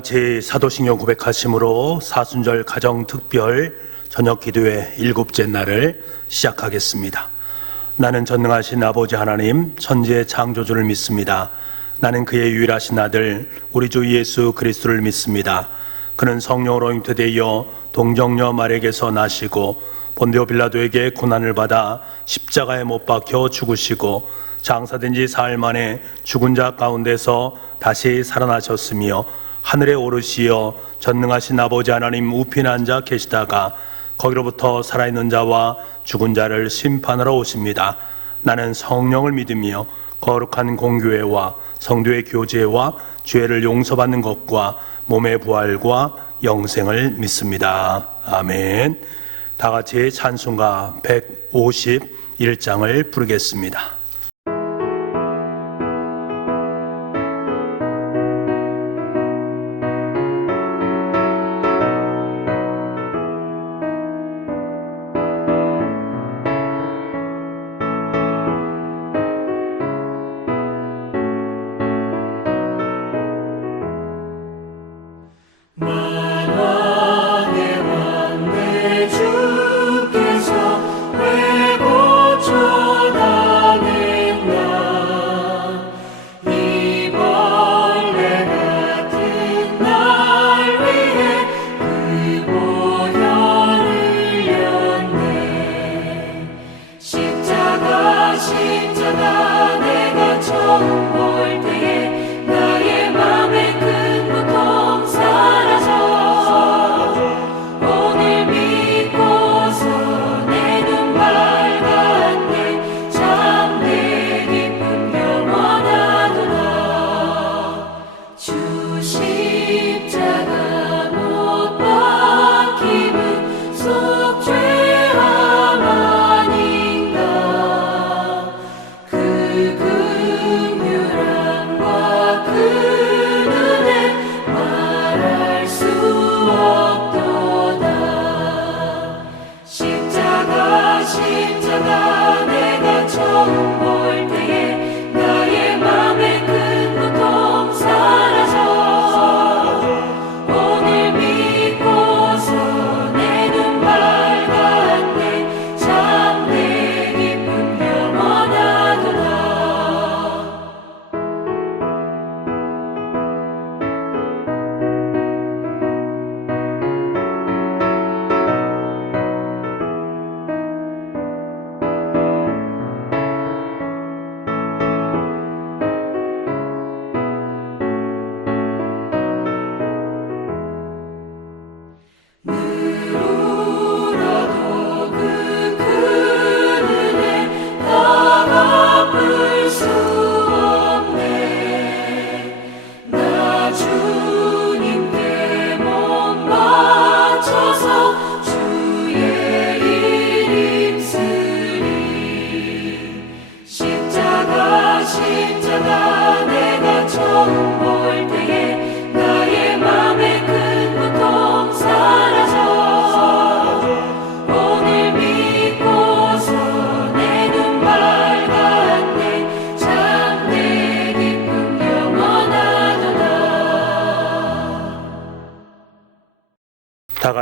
다같이 사도신경 고백하심으로 사순절 가정특별 저녁기도회 7째 날을 시작하겠습니다. 나는 전능하신 아버지 하나님 천지의 창조주를 믿습니다. 나는 그의 유일하신 아들 우리 주 예수 그리스도를 믿습니다. 그는 성령으로 잉태되어 동정녀 마리아에게서 나시고 본디오 빌라도에게 고난을 받아 십자가에 못 박혀 죽으시고 장사된 지 사흘 만에 죽은 자 가운데서 다시 살아나셨으며 하늘에 오르시어 전능하신 아버지 하나님 우편에 앉아 계시다가 거기로부터 살아있는 자와 죽은 자를 심판하러 오십니다. 나는 성령을 믿으며 거룩한 공교회와 성도의 교제와 죄를 용서받는 것과 몸의 부활과 영생을 믿습니다. 아멘. 다같이 찬송가 151장을 부르겠습니다.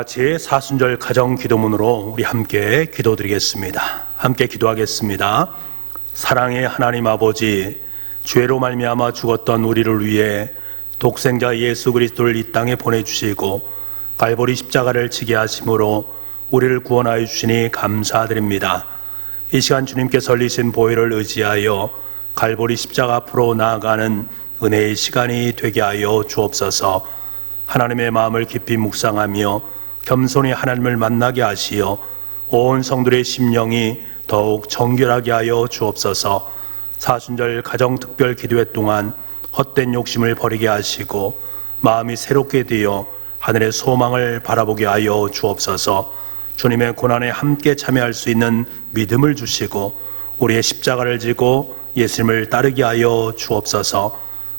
다같이 사순절 가정 기도문으로 우리 함께 기도드리겠습니다. 함께 기도하겠습니다. 사랑의 하나님 아버지, 죄로 말미암아 죽었던 우리를 위해 독생자 예수 그리스도를 이 땅에 보내주시고 갈보리 십자가를 지게 하심으로 우리를 구원하여 주시니 감사드립니다. 이 시간 주님께서 흘리신 보혈을 의지하여 갈보리 십자가 앞으로 나아가는 은혜의 시간이 되게 하여 주옵소서. 하나님의 마음을 깊이 묵상하며 겸손히 하나님을 만나게 하시어 온 성도의 심령이 더욱 정결하게 하여 주옵소서. 사순절 가정특별 기도회 동안 헛된 욕심을 버리게 하시고 마음이 새롭게 되어 하늘의 소망을 바라보게 하여 주옵소서. 주님의 고난에 함께 참여할 수 있는 믿음을 주시고 우리의 십자가를 지고 예수님을 따르게 하여 주옵소서.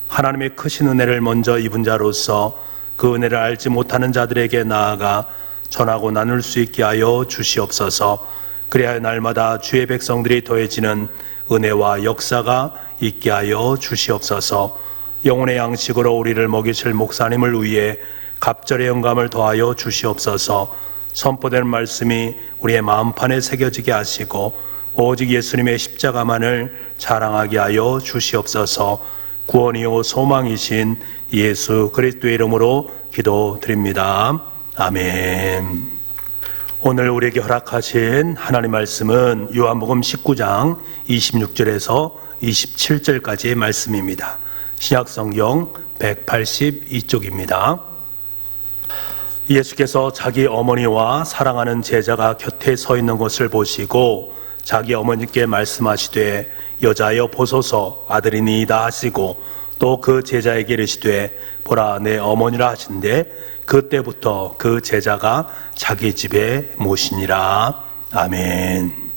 하나님의 크신 은혜를 먼저 입은 자로서 그 은혜를 알지 못하는 자들에게 나아가 전하고 나눌 수 있게 하여 주시옵소서. 그래야 날마다 주의 백성들이 더해지는 은혜와 역사가 있게 하여 주시옵소서. 영혼의 양식으로 우리를 먹이실 목사님을 위해 갑절의 영감을 더하여 주시옵소서. 선포되는 말씀이 우리의 마음판에 새겨지게 하시고 오직 예수님의 십자가만을 자랑하게 하여 주시옵소서. 구원이요 소망이신 예수 그리스도의 이름으로 기도드립니다. 아멘. 오늘 우리에게 허락하신 하나님 말씀은 요한복음 19장 26절에서 27절까지의 말씀입니다. 신약성경 182쪽입니다. 예수께서 자기 어머니와 사랑하는 제자가 곁에 서 있는 것을 보시고 자기 어머니께 말씀하시되 여자여 보소서 아들이니이다 하시고 또 그 제자에게 이르시되 보라 내 어머니라 하신대 그때부터 그 제자가 자기 집에 모시니라. 아멘.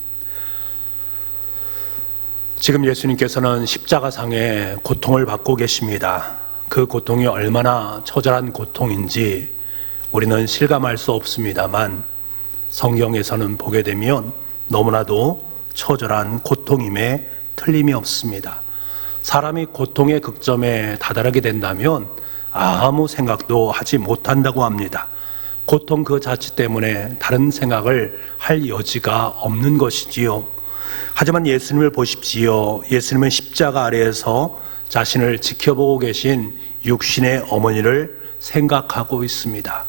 지금 예수님께서는 십자가상에 고통을 받고 계십니다. 그 고통이 얼마나 처절한 고통인지 우리는 실감할 수 없습니다만 성경에서는 보게 되면 너무나도 처절한 고통임에 틀림이 없습니다. 사람이 고통의 극점에 다다르게 된다면 아무 생각도 하지 못한다고 합니다. 고통 그 자체 때문에 다른 생각을 할 여지가 없는 것이지요. 하지만 예수님을 보십시오. 예수님은 십자가 아래에서 자신을 지켜보고 계신 육신의 어머니를 생각하고 있습니다.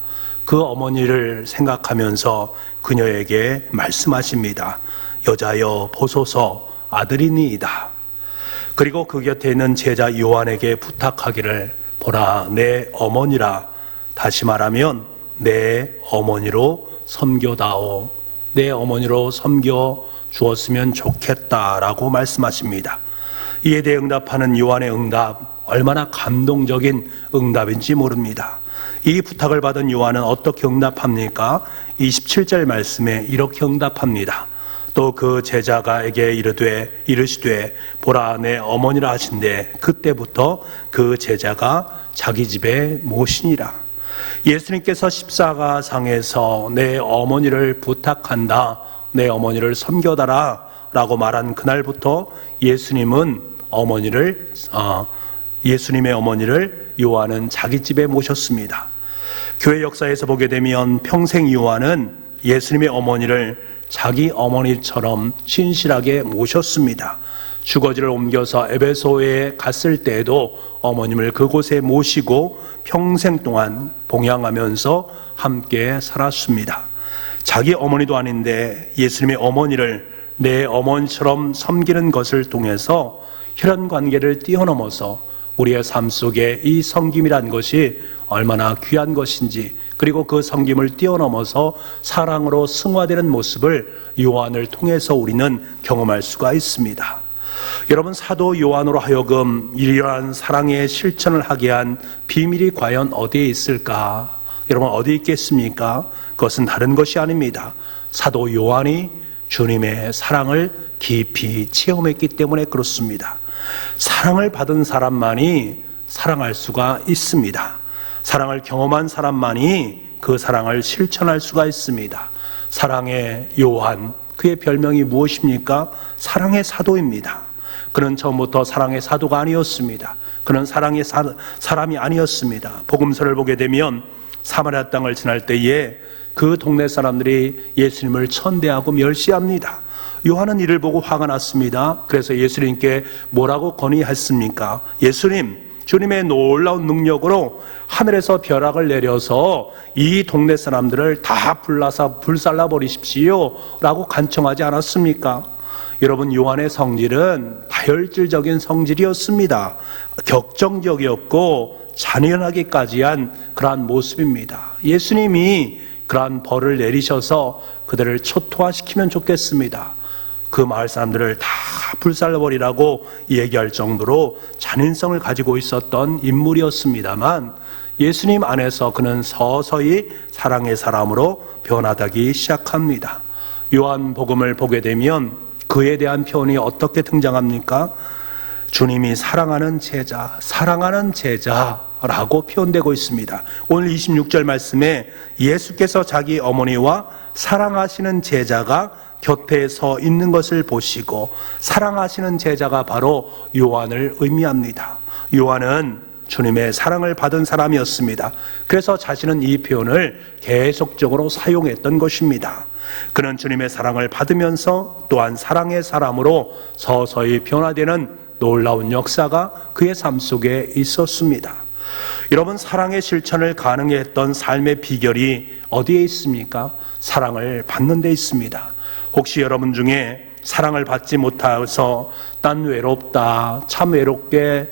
그 어머니를 생각하면서 그녀에게 말씀하십니다. 여자여 보소서 아들이니이다. 그리고 그 곁에 있는 제자 요한에게 부탁하기를 보라 내 어머니라. 다시 말하면 내 어머니로 섬겨다오. 내 어머니로 섬겨 주었으면 좋겠다라고 말씀하십니다. 이에 대해 응답하는 요한의 응답 얼마나 감동적인 응답인지 모릅니다. 이 부탁을 받은 요한은 어떻게 응답합니까? 27절 말씀에 이렇게 응답합니다. 또 그 제자가에게 이르시되 보라 내 어머니라 하신대 그때부터 그 제자가 자기 집에 모시니라. 예수님께서 십자가상에서 내 어머니를 부탁한다, 내 어머니를 섬겨달라 라고 말한 그날부터 예수님의 어머니를 요한은 자기 집에 모셨습니다. 교회 역사에서 보게 되면 평생 요한은 예수님의 어머니를 자기 어머니처럼 신실하게 모셨습니다. 주거지를 옮겨서 에베소에 갔을 때에도 어머님을 그곳에 모시고 평생 동안 봉양하면서 함께 살았습니다. 자기 어머니도 아닌데 예수님의 어머니를 내 어머니처럼 섬기는 것을 통해서 혈연 관계를 뛰어넘어서 우리의 삶 속에 이 섬김이란 것이 얼마나 귀한 것인지, 그리고 그 섬김을 뛰어넘어서 사랑으로 승화되는 모습을 요한을 통해서 우리는 경험할 수가 있습니다. 여러분, 사도 요한으로 하여금 이러한 사랑의 실천을 하게 한 비밀이 과연 어디에 있을까? 여러분, 어디 있겠습니까? 그것은 다른 것이 아닙니다. 사도 요한이 주님의 사랑을 깊이 체험했기 때문에 그렇습니다. 사랑을 받은 사람만이 사랑할 수가 있습니다. 사랑을 경험한 사람만이 그 사랑을 실천할 수가 있습니다. 사랑의 요한, 그의 별명이 무엇입니까? 사랑의 사도입니다. 그는 처음부터 사랑의 사도가 아니었습니다. 그는 사랑의 사람이 아니었습니다. 복음서를 보게 되면 사마리아 땅을 지날 때에 그 동네 사람들이 예수님을 천대하고 멸시합니다. 요한은 이를 보고 화가 났습니다. 그래서 예수님께 뭐라고 건의했습니까? 예수님, 주님의 놀라운 능력으로 하늘에서 벼락을 내려서 이 동네 사람들을 다 불살라 버리십시오 라고 간청하지 않았습니까? 여러분, 요한의 성질은 다혈질적인 성질이었습니다. 격정적이었고 잔인하기까지 한 그러한 모습입니다. 예수님이 그러한 벌을 내리셔서 그들을 초토화시키면 좋겠습니다. 그 마을 사람들을 다 불살라버리라고 얘기할 정도로 잔인성을 가지고 있었던 인물이었습니다만, 예수님 안에서 그는 서서히 사랑의 사람으로 변화되기 시작합니다. 요한복음을 보게 되면 그에 대한 표현이 어떻게 등장합니까? 주님이 사랑하는 제자라고 표현되고 있습니다. 오늘 26절 말씀에 예수께서 자기 어머니와 사랑하시는 제자가 곁에 서 있는 것을 보시고, 사랑하시는 제자가 바로 요한을 의미합니다. 요한은 주님의 사랑을 받은 사람이었습니다. 그래서 자신은 이 표현을 계속적으로 사용했던 것입니다. 그는 주님의 사랑을 받으면서 또한 사랑의 사람으로 서서히 변화되는 놀라운 역사가 그의 삶 속에 있었습니다. 여러분, 사랑의 실천을 가능해 했던 삶의 비결이 어디에 있습니까? 사랑을 받는 데 있습니다. 혹시 여러분 중에 사랑을 받지 못해서 난 외롭다, 참 외롭게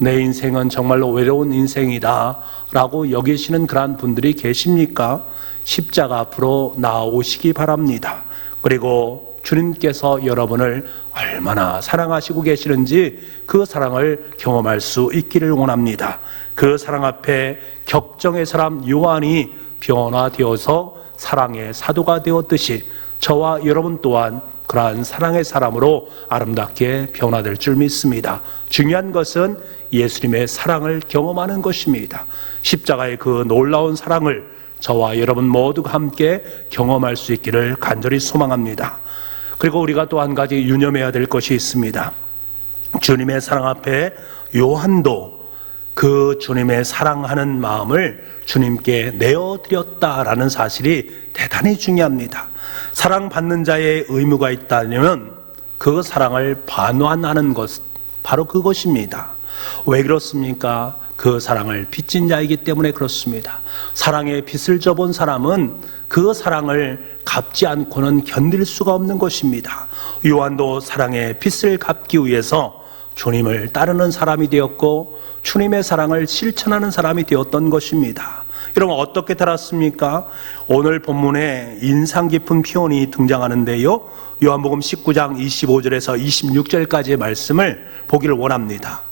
내 인생은 정말로 외로운 인생이다 라고 여기시는 그러한 분들이 계십니까? 십자가 앞으로 나오시기 바랍니다. 그리고 주님께서 여러분을 얼마나 사랑하시고 계시는지 그 사랑을 경험할 수 있기를 원합니다. 그 사랑 앞에 격정의 사람 요한이 변화되어서 사랑의 사도가 되었듯이 저와 여러분 또한 그러한 사랑의 사람으로 아름답게 변화될 줄 믿습니다. 중요한 것은 예수님의 사랑을 경험하는 것입니다. 십자가의 그 놀라운 사랑을 저와 여러분 모두가 함께 경험할 수 있기를 간절히 소망합니다. 그리고 우리가 또 한 가지 유념해야 될 것이 있습니다. 주님의 사랑 앞에 요한도 그 주님의 사랑하는 마음을 주님께 내어드렸다라는 사실이 대단히 중요합니다. 사랑받는 자의 의무가 있다면 그 사랑을 반환하는 것, 바로 그것입니다. 왜 그렇습니까? 그 사랑을 빚진 자이기 때문에 그렇습니다. 사랑의 빚을 져본 사람은 그 사랑을 갚지 않고는 견딜 수가 없는 것입니다. 요한도 사랑의 빚을 갚기 위해서 주님을 따르는 사람이 되었고 주님의 사랑을 실천하는 사람이 되었던 것입니다. 여러분, 어떻게 달았습니까? 오늘 본문에 인상 깊은 표현이 등장하는데요, 요한복음 19장 25절에서 26절까지의 말씀을 보기를 원합니다.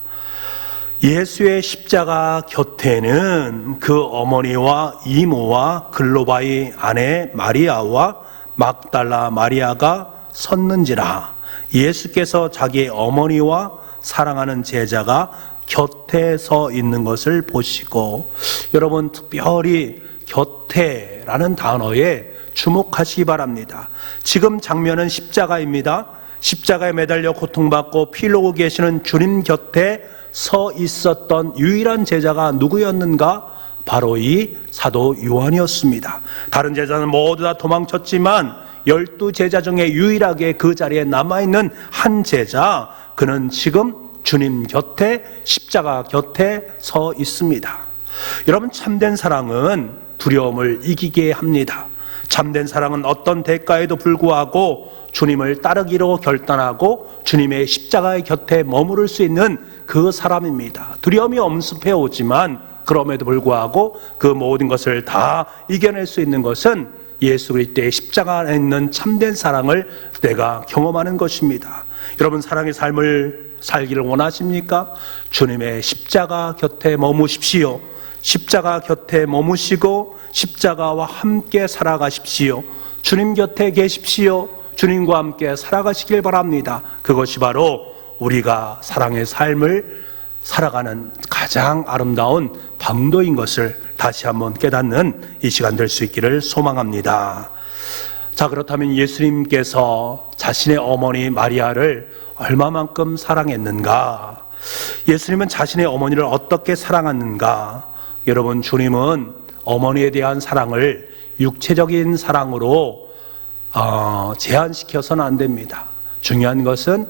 예수의 십자가 곁에는 그 어머니와 이모와 글로바의 아내 마리아와 막달라 마리아가 섰는지라. 예수께서 자기의 어머니와 사랑하는 제자가 곁에 서 있는 것을 보시고, 여러분 특별히 곁에라는 단어에 주목하시기 바랍니다. 지금 장면은 십자가입니다. 십자가에 매달려 고통받고 피 흘리고 계시는 주님 곁에 서 있었던 유일한 제자가 누구였는가? 바로 이 사도 요한이었습니다. 다른 제자는 모두 다 도망쳤지만 12제자 중에 유일하게 그 자리에 남아있는 한 제자, 그는 지금 주님 곁에, 십자가 곁에 서 있습니다. 여러분, 참된 사랑은 두려움을 이기게 합니다. 참된 사랑은 어떤 대가에도 불구하고 주님을 따르기로 결단하고 주님의 십자가의 곁에 머무를 수 있는 그 사람입니다. 두려움이 엄습해 오지만 그럼에도 불구하고 그 모든 것을 다 이겨낼 수 있는 것은 예수 그리스도의 십자가 안에 있는 참된 사랑을 내가 경험하는 것입니다. 여러분, 사랑의 삶을 살기를 원하십니까? 주님의 십자가 곁에 머무십시오. 십자가 곁에 머무시고 십자가와 함께 살아가십시오. 주님 곁에 계십시오. 주님과 함께 살아가시길 바랍니다. 그것이 바로 우리가 사랑의 삶을 살아가는 가장 아름다운 방도인 것을 다시 한번 깨닫는 이 시간 될 수 있기를 소망합니다. 자, 그렇다면 예수님께서 자신의 어머니 마리아를 얼마만큼 사랑했는가? 예수님은 자신의 어머니를 어떻게 사랑했는가? 여러분, 주님은 어머니에 대한 사랑을 육체적인 사랑으로 제한시켜서는 안 됩니다. 중요한 것은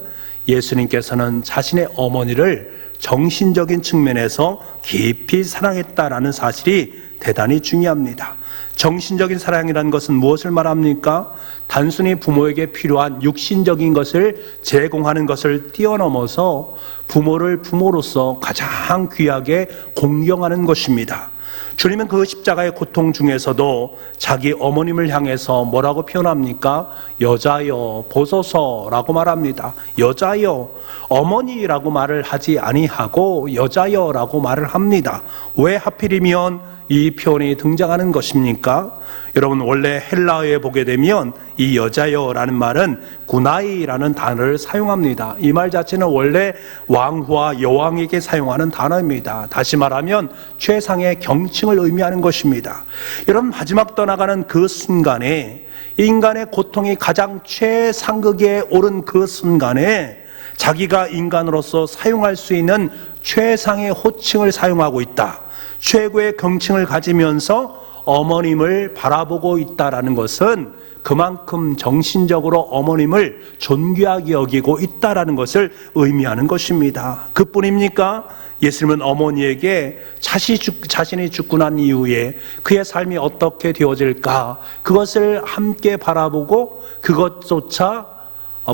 예수님께서는 자신의 어머니를 정신적인 측면에서 깊이 사랑했다라는 사실이 대단히 중요합니다. 정신적인 사랑이라는 것은 무엇을 말합니까? 단순히 부모에게 필요한 육신적인 것을 제공하는 것을 뛰어넘어서 부모를 부모로서 가장 귀하게 공경하는 것입니다. 주님은 그 십자가의 고통 중에서도 자기 어머님을 향해서 뭐라고 표현합니까? 여자여 보소서라고 말합니다. 여자여, 어머니라고 말을 하지 아니하고 여자여라고 말을 합니다. 왜 하필이면 이 표현이 등장하는 것입니까? 여러분, 원래 헬라어에 보게 되면 이 여자여라는 말은 구나이라는 단어를 사용합니다. 이 말 자체는 원래 왕후와 여왕에게 사용하는 단어입니다. 다시 말하면 최상의 경칭을 의미하는 것입니다. 여러분, 마지막 떠나가는 그 순간에, 인간의 고통이 가장 최상극에 오른 그 순간에 자기가 인간으로서 사용할 수 있는 최상의 호칭을 사용하고 있다. 최고의 경칭을 가지면서 어머님을 바라보고 있다라는 것은 그만큼 정신적으로 어머님을 존귀하게 여기고 있다라는 것을 의미하는 것입니다. 그뿐입니까? 예수님은 어머니에게 자신이 죽고 난 이후에 그의 삶이 어떻게 되어질까, 그것을 함께 바라보고 그것조차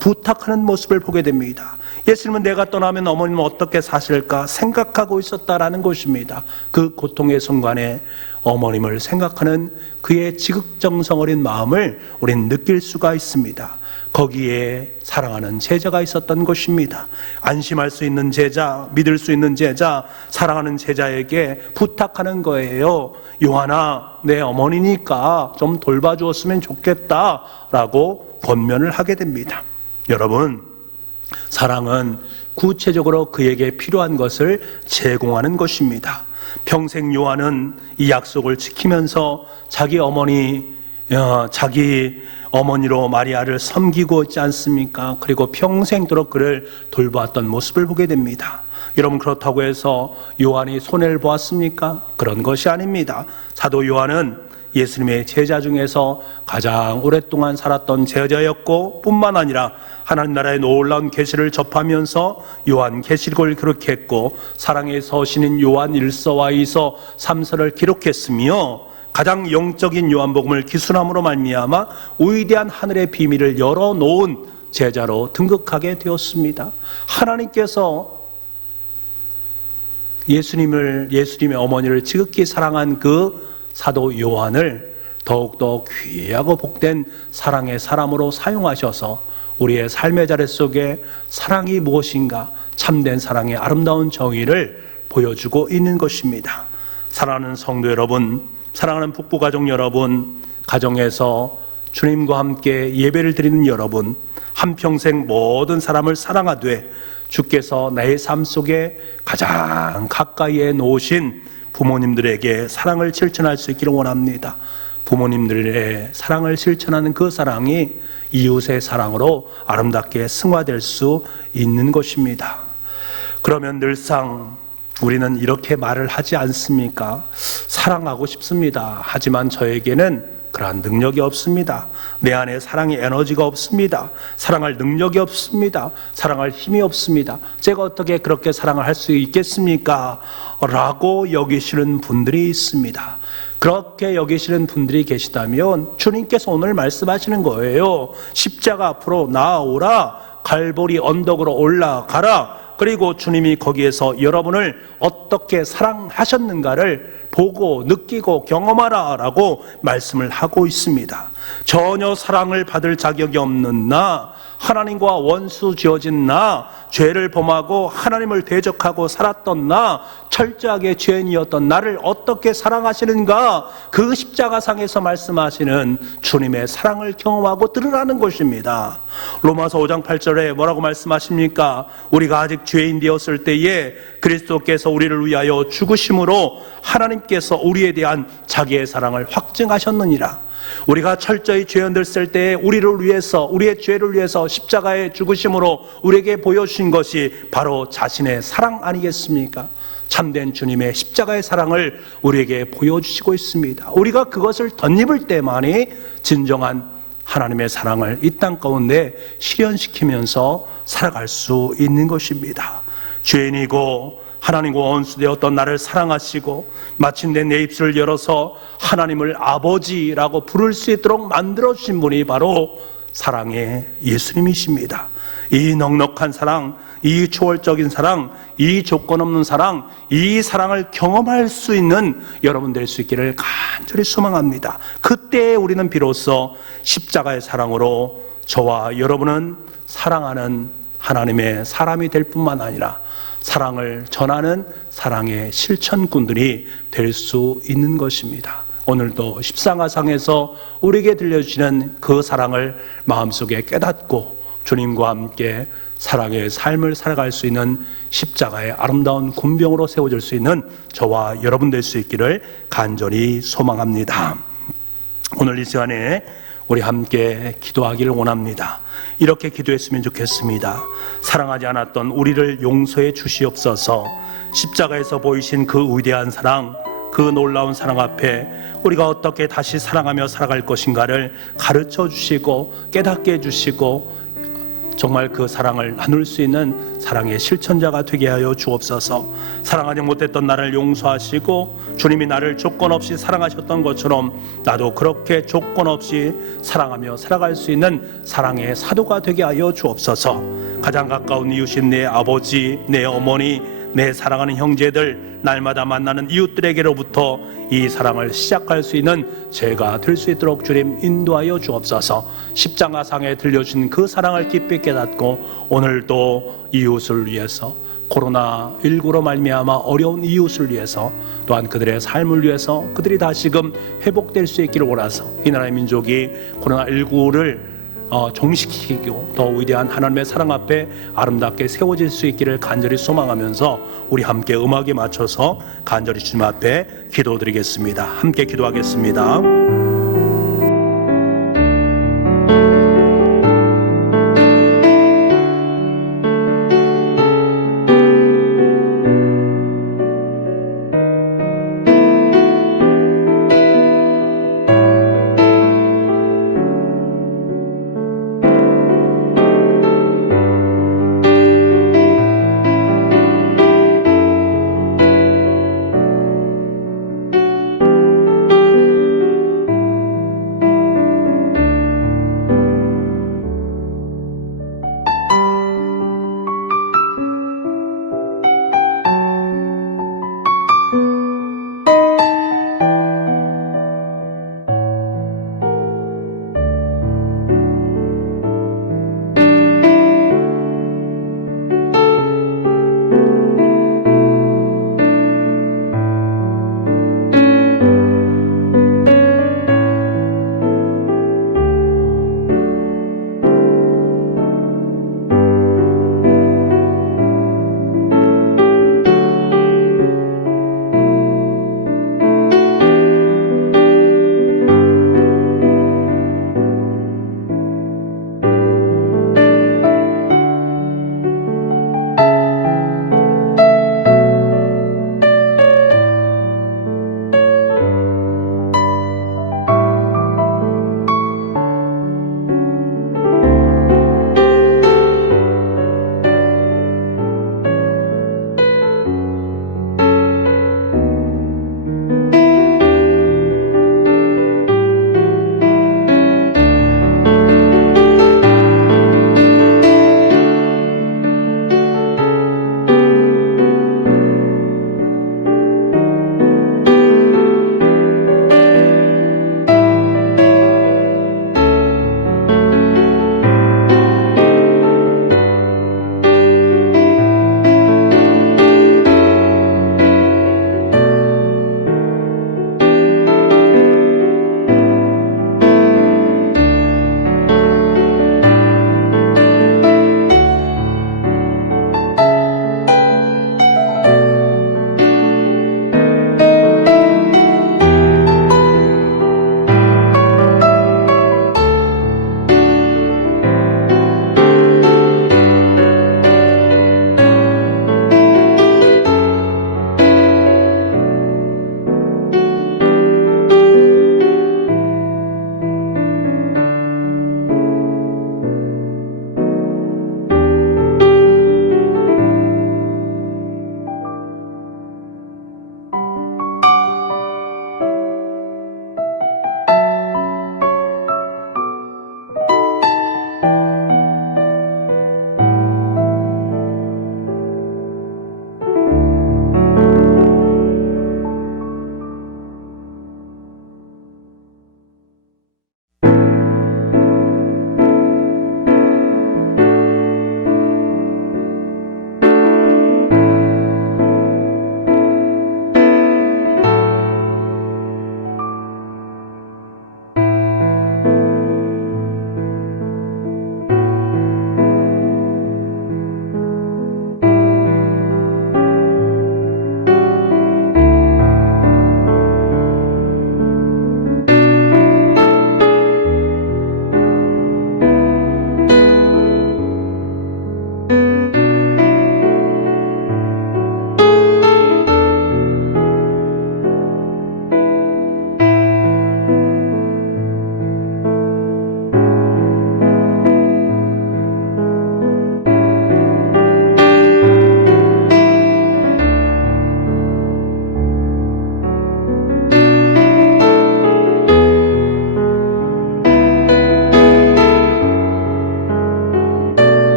부탁하는 모습을 보게 됩니다. 예수님은 내가 떠나면 어머님은 어떻게 사실까 생각하고 있었다라는 것입니다. 그 고통의 순간에 어머님을 생각하는 그의 지극정성 어린 마음을 우리는 느낄 수가 있습니다. 거기에 사랑하는 제자가 있었던 것입니다. 안심할 수 있는 제자, 믿을 수 있는 제자, 사랑하는 제자에게 부탁하는 거예요. 요한아, 내 어머니니까 좀 돌봐주었으면 좋겠다라고 권면을 하게 됩니다. 여러분, 사랑은 구체적으로 그에게 필요한 것을 제공하는 것입니다. 평생 요한은 이 약속을 지키면서 자기 어머니로 마리아를 섬기고 있지 않습니까? 그리고 평생도록 그를 돌보았던 모습을 보게 됩니다. 여러분, 그렇다고 해서 요한이 손해를 보았습니까? 그런 것이 아닙니다. 사도 요한은 예수님의 제자 중에서 가장 오랫동안 살았던 제자였고, 뿐만 아니라 하나님 나라의 놀라운 계시를 접하면서 요한 계시록을 기록했고, 사랑의 서신인 요한 1서와 2서 3서를 기록했으며, 가장 영적인 요한복음을 기술함으로 말미암아 위대한 하늘의 비밀을 열어놓은 제자로 등극하게 되었습니다. 하나님께서 예수님의 어머니를 지극히 사랑한 그 사도 요한을 더욱더 귀하고 복된 사랑의 사람으로 사용하셔서 우리의 삶의 자리 속에 사랑이 무엇인가, 참된 사랑의 아름다운 정의를 보여주고 있는 것입니다. 사랑하는 성도 여러분, 사랑하는 북부가족 여러분, 가정에서 주님과 함께 예배를 드리는 여러분, 한평생 모든 사람을 사랑하되 주께서 나의 삶 속에 가장 가까이에 놓으신 부모님들에게 사랑을 실천할 수 있기를 원합니다. 부모님들의 사랑을 실천하는 그 사랑이 이웃의 사랑으로 아름답게 승화될 수 있는 것입니다. 그러면 늘상 우리는 이렇게 말을 하지 않습니까? 사랑하고 싶습니다. 하지만 저에게는 그러한 능력이 없습니다. 내 안에 사랑의 에너지가 없습니다. 사랑할 능력이 없습니다. 사랑할 힘이 없습니다. 제가 어떻게 그렇게 사랑을 할 수 있겠습니까? 라고 여기시는 분들이 있습니다. 그렇게 여기시는 분들이 계시다면 주님께서 오늘 말씀하시는 거예요. 십자가 앞으로 나아오라, 갈보리 언덕으로 올라가라. 그리고 주님이 거기에서 여러분을 어떻게 사랑하셨는가를 보고 느끼고 경험하라 라고 말씀을 하고 있습니다. 전혀 사랑을 받을 자격이 없는 나, 하나님과 원수 지어진 나, 죄를 범하고 하나님을 대적하고 살았던 나, 철저하게 죄인이었던 나를 어떻게 사랑하시는가, 그 십자가상에서 말씀하시는 주님의 사랑을 경험하고 들으라는 것입니다. 로마서 5장 8절에 뭐라고 말씀하십니까? 우리가 아직 죄인 되었을 때에 그리스도께서 우리를 위하여 죽으심으로 하나님께서 우리에 대한 자기의 사랑을 확증하셨느니라. 우리가 철저히 죄인됐을 때에 우리를 위해서, 우리의 죄를 위해서 십자가에 죽으심으로 우리에게 보여주신 것이 바로 자신의 사랑 아니겠습니까? 참된 주님의 십자가의 사랑을 우리에게 보여주시고 있습니다. 우리가 그것을 덧입을 때만이 진정한 하나님의 사랑을 이 땅 가운데 실현시키면서 살아갈 수 있는 것입니다. 죄인이고 하나님과 원수되었던 나를 사랑하시고 마침내 내 입술을 열어서 하나님을 아버지라고 부를 수 있도록 만들어주신 분이 바로 사랑의 예수님이십니다. 이 넉넉한 사랑, 이 초월적인 사랑, 이 조건 없는 사랑, 이 사랑을 경험할 수 있는 여러분 될 수 있기를 간절히 소망합니다. 그때 우리는 비로소 십자가의 사랑으로 저와 여러분은 사랑하는 하나님의 사람이 될 뿐만 아니라 사랑을 전하는 사랑의 실천꾼들이 될 수 있는 것입니다. 오늘도 십상가상에서 우리에게 들려주시는 그 사랑을 마음속에 깨닫고 주님과 함께 사랑의 삶을 살아갈 수 있는 십자가의 아름다운 군병으로 세워질 수 있는 저와 여러분 될 수 있기를 간절히 소망합니다. 오늘 이 시간에 우리 함께 기도하기를 원합니다. 이렇게 기도했으면 좋겠습니다. 사랑하지 않았던 우리를 용서해 주시옵소서. 십자가에서 보이신 그 위대한 사랑, 그 놀라운 사랑 앞에 우리가 어떻게 다시 사랑하며 살아갈 것인가를 가르쳐 주시고 깨닫게 해주시고 정말 그 사랑을 나눌 수 있는 사랑의 실천자가 되게 하여 주옵소서. 사랑하지 못했던 나를 용서하시고 주님이 나를 조건 없이 사랑하셨던 것처럼 나도 그렇게 조건 없이 사랑하며 살아갈 수 있는 사랑의 사도가 되게 하여 주옵소서. 가장 가까운 이웃인 내 아버지, 내 어머니, 내 사랑하는 형제들, 날마다 만나는 이웃들에게로부터 이 사랑을 시작할 수 있는 제가 될 수 있도록 주님 인도하여 주옵소서. 십자가상에 들려주신 그 사랑을 깊이 깨닫고 오늘도 이웃을 위해서, 코로나19로 말미암아 어려운 이웃을 위해서, 또한 그들의 삶을 위해서 그들이 다시금 회복될 수 있기를 원해서 이 나라의 민족이 코로나19를 종식시키고 더 위대한 하나님의 사랑 앞에 아름답게 세워질 수 있기를 간절히 소망하면서 우리 함께 음악에 맞춰서 간절히 주님 앞에 기도드리겠습니다. 함께 기도하겠습니다.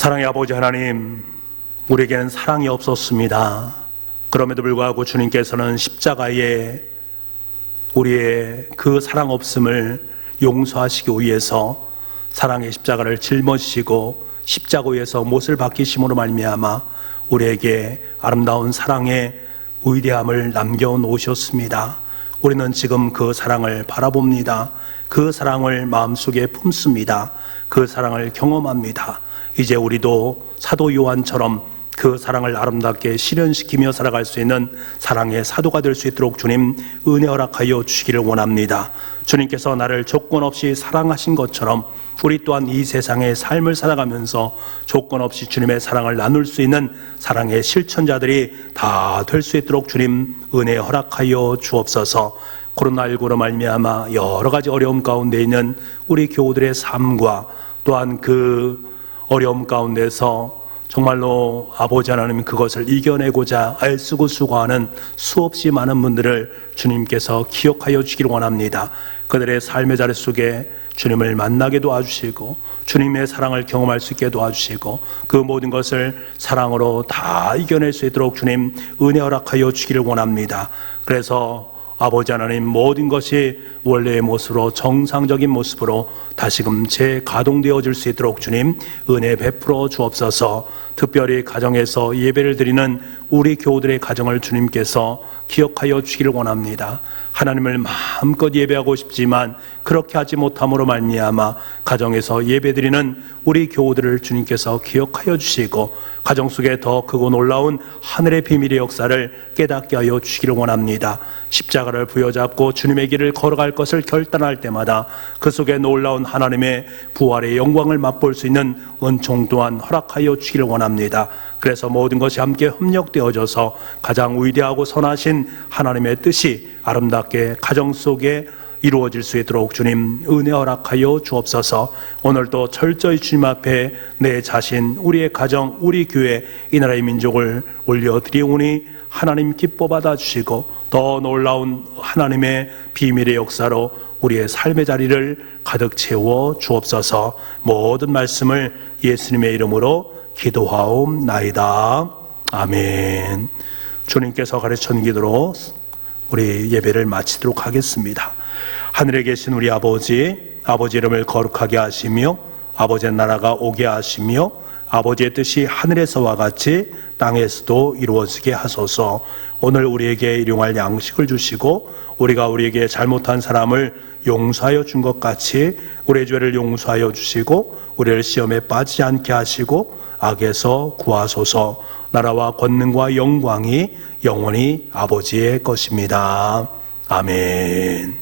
사랑의 아버지 하나님, 우리에게는 사랑이 없었습니다. 그럼에도 불구하고 주님께서는 십자가에 우리의 그 사랑 없음을 용서하시기 위해서 사랑의 십자가를 짊어지시고 십자가 위에서 못을 박히심으로 말미암아 우리에게 아름다운 사랑의 위대함을 남겨놓으셨습니다. 우리는 지금 그 사랑을 바라봅니다. 그 사랑을 마음속에 품습니다. 그 사랑을 경험합니다. 이제 우리도 사도 요한처럼 그 사랑을 아름답게 실현시키며 살아갈 수 있는 사랑의 사도가 될 수 있도록 주님 은혜 허락하여 주시기를 원합니다. 주님께서 나를 조건 없이 사랑하신 것처럼 우리 또한 이 세상의 삶을 살아가면서 조건 없이 주님의 사랑을 나눌 수 있는 사랑의 실천자들이 다 될 수 있도록 주님 은혜 허락하여 주옵소서. 코로나19로 말미암아 여러 가지 어려움 가운데 있는 우리 교우들의 삶과 또한 그 어려움 가운데서 정말로 아버지 하나님 그것을 이겨내고자 애쓰고 수고하는 수없이 많은 분들을 주님께서 기억하여 주기를 원합니다. 그들의 삶의 자리 속에 주님을 만나게 도와주시고 주님의 사랑을 경험할 수 있게 도와주시고 그 모든 것을 사랑으로 다 이겨낼 수 있도록 주님 은혜 허락하여 주기를 원합니다. 그래서 아버지 하나님 모든 것이 원래의 모습으로 정상적인 모습으로 다시금 재가동되어질 수 있도록 주님 은혜 베풀어 주옵소서. 특별히 가정에서 예배를 드리는 우리 교우들의 가정을 주님께서 기억하여 주기를 원합니다. 하나님을 마음껏 예배하고 싶지만 그렇게 하지 못함으로 말미암아 가정에서 예배드리는 우리 교우들을 주님께서 기억하여 주시고 가정 속에 더 크고 놀라운 하늘의 비밀의 역사를 깨닫게 하여 주시기를 원합니다. 십자가를 부여잡고 주님의 길을 걸어갈 것을 결단할 때마다 그 속에 놀라운 하나님의 부활의 영광을 맛볼 수 있는 은총 또한 허락하여 주시기를 원합니다. 그래서 모든 것이 함께 협력되어져서 가장 위대하고 선하신 하나님의 뜻이 아름답게 가정 속에 이루어질 수 있도록 주님 은혜 허락하여 주옵소서. 오늘도 철저히 주님 앞에 내 자신, 우리의 가정, 우리 교회, 이 나라의 민족을 올려드리오니 하나님 기뻐 받아주시고 더 놀라운 하나님의 비밀의 역사로 우리의 삶의 자리를 가득 채워 주옵소서. 모든 말씀을 예수님의 이름으로 기도하옵나이다. 아멘. 주님께서 가르쳐 기도로 우리 예배를 마치도록 하겠습니다. 하늘에 계신 우리 아버지 이름을 거룩하게 하시며 아버지의 나라가 오게 하시며 아버지의 뜻이 하늘에서와 같이 땅에서도 이루어지게 하소서. 오늘 우리에게 일용할 양식을 주시고 우리가 우리에게 잘못한 사람을 용서하여 준 것 같이 우리의 죄를 용서하여 주시고 우리를 시험에 빠지지 않게 하시고 악에서 구하소서. 나라와 권능과 영광이 영원히 아버지의 것입니다. 아멘.